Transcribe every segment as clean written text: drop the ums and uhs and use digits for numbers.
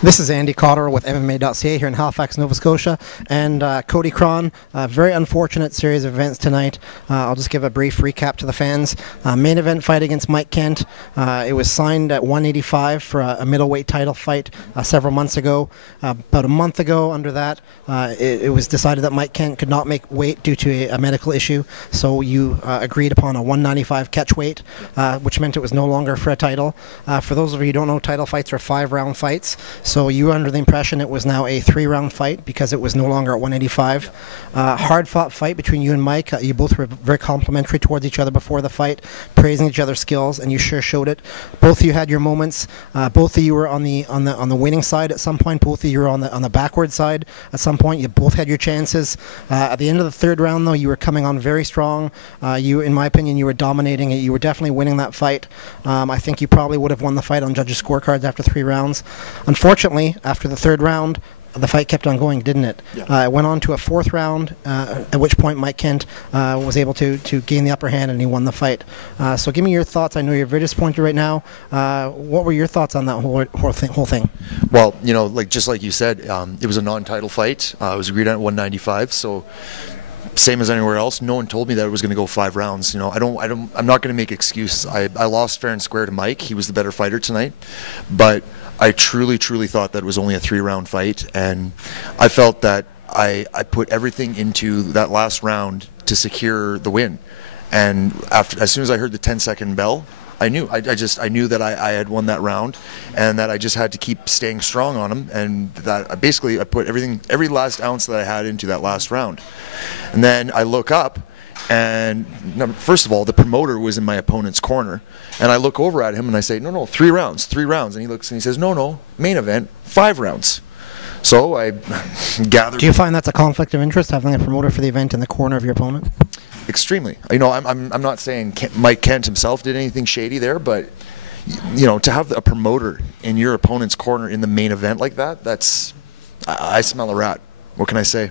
This is Andy Cotterill with MMA.ca here in Halifax, Nova Scotia, and Cody Krahn. Very unfortunate series of events tonight. I'll just give a brief recap to the fans. Main event fight against Mike Kent. It was signed at 185 for a middleweight title fight several months ago. About a month ago, under that, it was decided that Mike Kent could not make weight due to a medical issue, so you agreed upon a 195 catch weight, which meant it was no longer for a title. For those of you who don't know, title fights are 5-round fights. So you were under the impression it was now a 3-round fight because it was no longer at 185. Hard-fought fight between you and Mike. You both were very complimentary towards each other before the fight, praising each other's skills, and you sure showed it. Both of you had your moments. Both of you were on the winning side at some point. Both of you were on the backward side at some point. You both had your chances. At the end of the third round, though, you were coming on very strong. In my opinion, you were dominating it. You were definitely winning that fight. I think you probably would have won the fight on judges' scorecards after 3 rounds. Unfortunately, after the third round, the fight kept on going, didn't it? Yeah. It went on to a 4th round, at which point Mike Kent was able to gain the upper hand and he won the fight. So give me your thoughts. I know you're very disappointed right now. What were your thoughts on that whole thing? Well, just like you said, it was a non-title fight. It was agreed on at 195, so same as anywhere else. No one told me that it was going to go 5 rounds. I'm not going to make excuses. I lost fair and square to Mike. He was the better fighter tonight, but I truly thought that it was only a 3-round fight, and I felt that I put everything into that last round to secure the win. And as soon as I heard the 10-second bell, I knew. I knew that I had won that round, and that I just had to keep staying strong on him, and that I put every last ounce that I had into that last round. And then I look up, and first of all, the promoter was in my opponent's corner, and I look over at him and I say, no, 3 rounds, 3 rounds. And he looks and he says, no, main event, 5 rounds. So I gathered. Do you find that's a conflict of interest, having a promoter for the event in the corner of your opponent? Extremely. I'm not saying Mike Kent himself did anything shady there, but to have a promoter in your opponent's corner in the main event like that, I smell a rat. What can I say?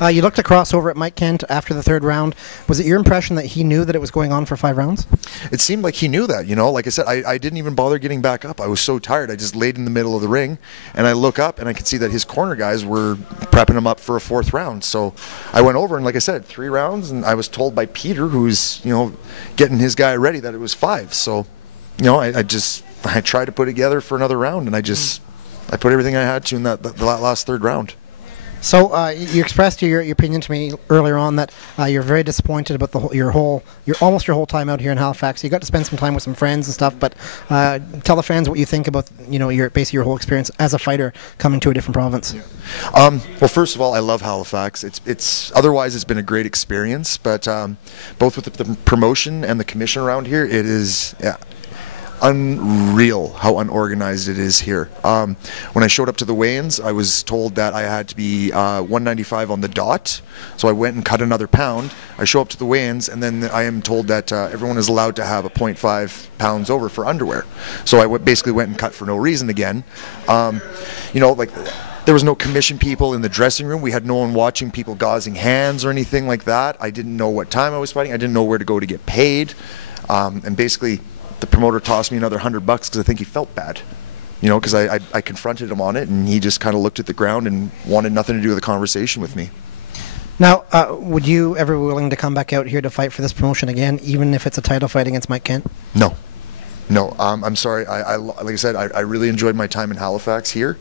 You looked across over at Mike Kent after the 3rd round. Was it your impression that he knew that it was going on for 5 rounds? It seemed like he knew that, Like I said, I didn't even bother getting back up. I was so tired. I just laid in the middle of the ring, and I look up, and I could see that his corner guys were prepping him up for a 4th round. So I went over, and like I said, 3 rounds, and I was told by Peter, who's, getting his guy ready, that it was 5. So, I tried to put together for another round, and I put everything I had to in the last 3rd round. So you expressed your opinion to me earlier on that you're very disappointed about your whole time out here in Halifax. You got to spend some time with some friends and stuff, but tell the fans what you think about your whole experience as a fighter coming to a different province. Yeah. Well, first of all, I love Halifax. Otherwise it's been a great experience, but both with the promotion and the commission around here, it is unreal how unorganized it is here. When I showed up to the weigh-ins, I was told that I had to be 195 on the dot, so I went and cut another pound. I show up to the weigh-ins, and then I am told that everyone is allowed to have a 0.5 pounds over for underwear. So I basically went and cut for no reason again. There was no commission people in the dressing room. We had no one watching people gauzing hands or anything like that. I didn't know what time I was fighting. I didn't know where to go to get paid. And basically, the promoter tossed me another $100 because I think he felt bad, because I confronted him on it, and he just kind of looked at the ground and wanted nothing to do with the conversation with me. Now, would you ever be willing to come back out here to fight for this promotion again, even if it's a title fight against Mike Kent? No. I'm sorry. Like I said, I really enjoyed my time in Halifax here,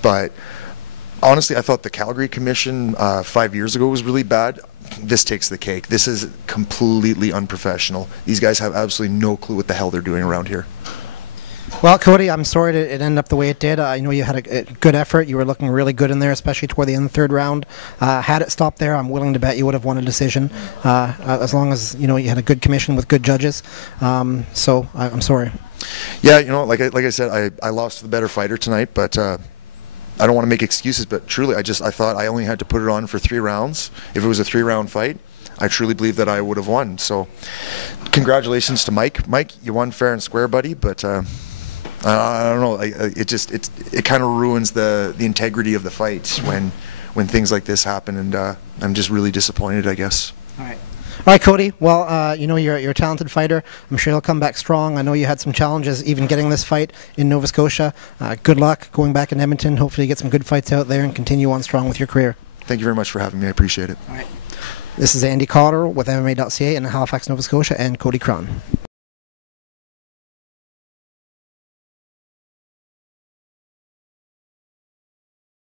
but honestly, I thought the Calgary Commission 5 years ago was really bad. This takes the cake. This is completely unprofessional. These guys have absolutely no clue what the hell they're doing around here. Well, Cody, I'm sorry it ended up the way it did. I know you had a good effort. You were looking really good in there, especially toward the end of the 3rd round. Had it stopped there, I'm willing to bet you would have won a decision, as long as you had a good commission with good judges. So I'm sorry. Yeah, like I said, I lost to the better fighter tonight, but I don't want to make excuses, but truly, I thought I only had to put it on for 3 rounds. If it was a 3-round fight, I truly believe that I would have won. So, congratulations to Mike. Mike, you won fair and square, buddy. But I don't know. It kind of ruins the integrity of the fight when things like this happen, and I'm just really disappointed, I guess. All right. All right, Cody. Well, you know you're a talented fighter. I'm sure you'll come back strong. I know you had some challenges even getting this fight in Nova Scotia. Good luck going back in Edmonton. Hopefully you get some good fights out there and continue on strong with your career. Thank you very much for having me. I appreciate it. All right. This is Andy Cotter with MMA.ca in Halifax, Nova Scotia, and Cody Krahn.